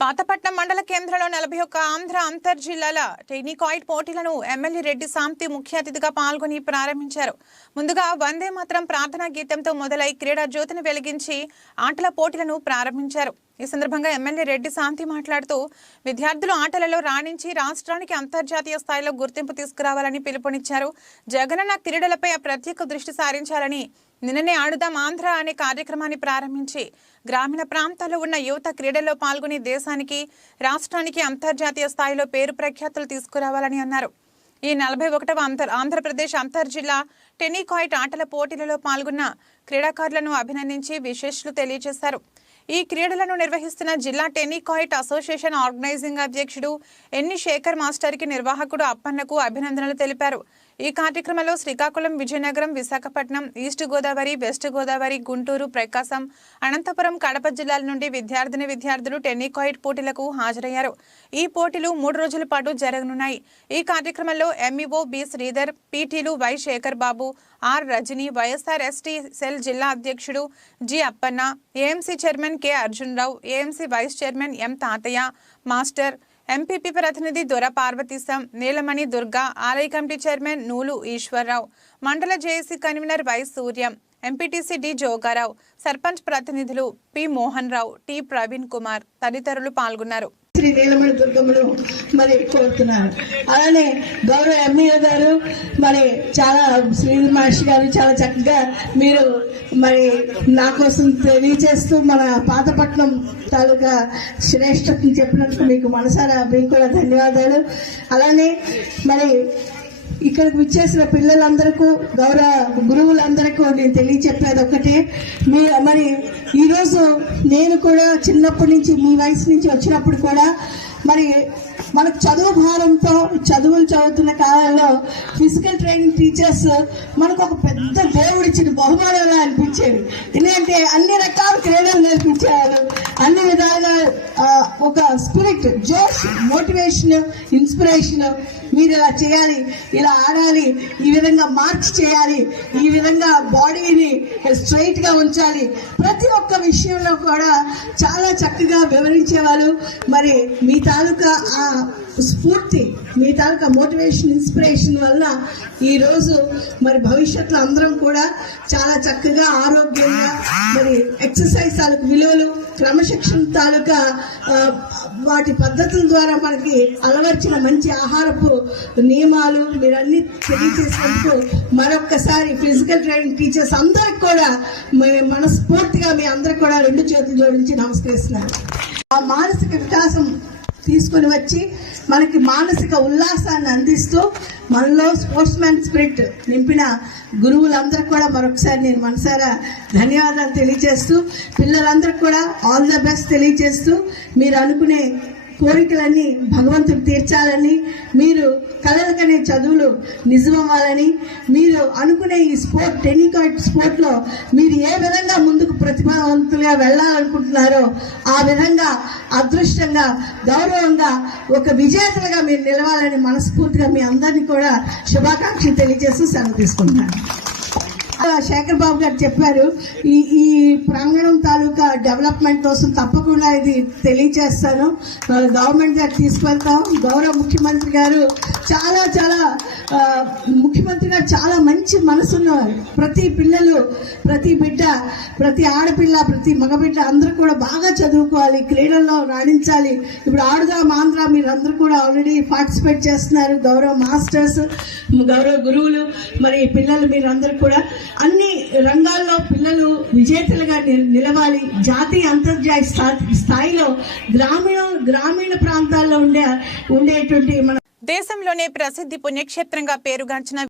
పాతపట్నం మండల కేంద్రంలో నలభై ఒక్క ఆంధ్ర అంతర్ జిల్లాల టెక్నికాయిడ్ పోటీలను ఎమ్మెల్యే రెడ్డి సాంతి ముఖ్య అతిథిగా పాల్గొని ప్రారంభించారు. ముందుగా వందే మాత్రం ప్రార్థనా గీతంతో మొదలై క్రీడా జ్యోతిని వెలిగించి ఆటల పోటీలను ప్రారంభించారు. ఈ సందర్భంగా ఎమ్మెల్యే రెడ్డి శాంతి మాట్లాడుతూ విద్యార్థులు ఆటలలో రాణించి రాష్ట్రానికి అంతర్జాతీయ స్థాయిలో గుర్తింపు తీసుకురావాలని పిలుపునిచ్చారు. జగనన్న క్రీడలపై ప్రత్యేక దృష్టి సారించాలని నిన్ననే ఆడుదాం ఆంధ్ర అనే కార్యక్రమాన్ని ప్రారంభించి గ్రామీణ ప్రాంతాల్లో ఉన్న యువత క్రీడల్లో పాల్గొని దేశానికి రాష్ట్రానికి అంతర్జాతీయ స్థాయిలో పేరు ప్రఖ్యాతులు తీసుకురావాలని అన్నారు. ఈ నలభై ఒకటవ అంతర్ ఆంధ్రప్రదేశ్ అంతర్ జిల్లా టెన్నికాయిట్ ఆటల పోటీలలో పాల్గొన్న క్రీడాకారులను అభినందించి విశేషులు తెలియజేశారు. ఈ క్రీడలను నిర్వహిస్తున్న జిల్లా టెన్నికాయిట్ అసోసియేషన్ ఆర్గనైజింగ్ అధ్యక్షుడు ఎన్ని శేఖర్ మాస్టర్కి నిర్వాహకుడు అప్పన్నకు అభినందనలు తెలిపారు. ఈ కార్యక్రమంలో శ్రీకాకుళం విజయనగరం విశాఖపట్నం ఈస్ట్ గోదావరి వెస్ట్ గోదావరి గుంటూరు ప్రకాశం అనంతపురం కడప జిల్లాల నుండి విద్యార్థిని విద్యార్థులు టెన్నికాయిట్ పోటీలకు హాజరయ్యారు. ఈ పోటీలు మూడు రోజుల పాటు జరగనున్నాయి. ఈ కార్యక్రమంలో MEO B Sridhar పీటీలు Y Sekhar Babu R Rajani YSR ST cell జిల్లా అధ్యక్షుడు G Appanna AMC chairman K. Arjunrao AMC vice chairman M. Tatayya master MPP ప్రతినిధి దొర పార్వతీశం నీలమణి దుర్గా ఆలయ కమిటీ చైర్మన్ నూలు ఈశ్వరరావు మండల JAC convenor Y Suryam MPTC D Jogarao sarpanch ప్రతినిధులు P Mohan Rao T Praveen Kumar తదితరులు పాల్గొన్నారు. శ్రీ నీలమణి దుర్గమ్మను మరి కోరుతున్నారు. అలానే గౌరవ ఎమ్మెల్యే గారు మరి చాలా శ్రీధర్ మహర్షి గారు చాలా చక్కగా మీరు మరి నా కోసం తెలియజేస్తూ మన పాతపట్నం తాలూకా శ్రేష్టతను చెప్పినందుకు మీకు మనసారా మీకు కూడా ధన్యవాదాలు. అలానే మరి ఇక్కడికి విచ్చేసిన పిల్లలందరికీ గౌరవ గురువులందరికీ నేను తెలియచెప్పేది ఒకటే మీ మరి ఈరోజు నేను కూడా చిన్నప్పటి నుంచి మీ వయసు నుంచి వచ్చినప్పుడు కూడా మరి మనకు చదువు భారంతో చదువులు చదువుతున్న కాలంలో ఫిజికల్ ట్రైనింగ్ టీచర్స్ మనకు ఒక పెద్ద దేవుడిచ్చిన బహుమానంలా అనిపించేవి. ఎందుకంటే అన్ని రకాల క్రీడలు నేర్పించేవారు అన్ని విధాలుగా ఆ, ఒక స్పిరిట్ జోష్ మోటివేషన్ ఇన్స్పిరేషన్. మీరు ఇలా చేయాలి ఇలా ఆడాలి ఈ విధంగా మార్చ్ చేయాలి ఈ విధంగా బాడీని స్ట్రైట్గా ఉంచాలి. ప్రతి ఒక్క విషయంలో కూడా చాలా చక్కగా వివరించేవాళ్ళు మరి మీ తాలూకా ఆ స్ఫూర్తి మీ తాలూకా మోటివేషన్ ఇన్స్పిరేషన్ వల్ల ఈరోజు మరి భవిష్యత్తులో అందరం కూడా చాలా చక్కగా ఆరోగ్యంగా మరి ఎక్సర్సైజ్ తాలూకు విలువలు క్రమశిక్షణ తాలూకా వాటి పద్ధతుల ద్వారా మనకి అలవర్చిన మంచి ఆహారపు నియమాలు మీరన్నీ తెలియజేసినందుకు మరొక్కసారి ఫిజికల్ ట్రైనింగ్ టీచర్స్ అందరికి కూడా మనస్ఫూర్తిగా మీ అందరికి కూడా రెండు చేతులు జోడించి నమస్కరిస్తున్నాను. ఆ మానసిక వికాసం తీసుకొని వచ్చి మనకి మానసిక ఉల్లాసాన్ని అందిస్తూ మనలో స్పోర్ట్స్ మ్యాన్ స్పిరిట్ నింపిన గురువులందరికీ కూడా మరొకసారి నేను మనసారా ధన్యవాదాలు తెలియజేస్తూ పిల్లలందరికీ కూడా ఆల్ ద బెస్ట్ తెలియజేస్తూ మీరు అనుకునే కోరికలన్నీ భగవంతుడు తీర్చాలని మీరు కలలకనే చదువులు నిజమవ్వాలని మీరు అనుకునే ఈ స్పోర్ట్ టెన్నికాయిట్ స్పోర్ట్లో మీరు ఏ విధంగా ముందుకు ప్రతిభావంతులుగా వెళ్ళాలనుకుంటున్నారో ఆ విధంగా అదృష్టంగా గౌరవంగా ఒక విజేతలుగా మీరు నిలవాలని మనస్ఫూర్తిగా మీ అందరినీ కూడా శుభాకాంక్షలు తెలియజేస్తూ సెలవు తీసుకుంటున్నాను. శేఖర్ బాబు గారు చెప్పారు ఈ ఈ ప్రాంగణం తాలూకా డెవలప్మెంట్ కోసం తప్పకుండా ఇది తెలియజేస్తాను. గవర్నమెంట్ గారు తీసుకెళ్తాం. గౌరవ ముఖ్యమంత్రి గారు చాలా చాలా ముఖ్యమంత్రి గారు చాలా మంచి మనసున్నవారు ప్రతి పిల్లలు ప్రతి బిడ్డ ప్రతి ఆడపిల్ల ప్రతి మగబిడ్డ అందరూ కూడా బాగా చదువుకోవాలి క్రీడల్లో రాణించాలి. ఇప్పుడు ఆడుదాం ఆంధ్ర మీరు కూడా ఆల్రెడీ పార్టిసిపేట్ చేస్తున్నారు. గౌరవ మాస్టర్స్ గౌరవ గురువులు మరి పిల్లలు మీరందరూ కూడా. అన్ని రంగాల్లో పిల్లలు విజేతలుగా నిలవాలి. జాతీయ అంతర్జాతీయ స్థాయిలో గ్రామీణ గ్రామీణ ప్రాంతాల్లో ఉండే ఉండేటువంటి మన దేశంలోనే ప్రసిద్ధి పుణ్యక్షేత్రంగా పేరుగాంచిన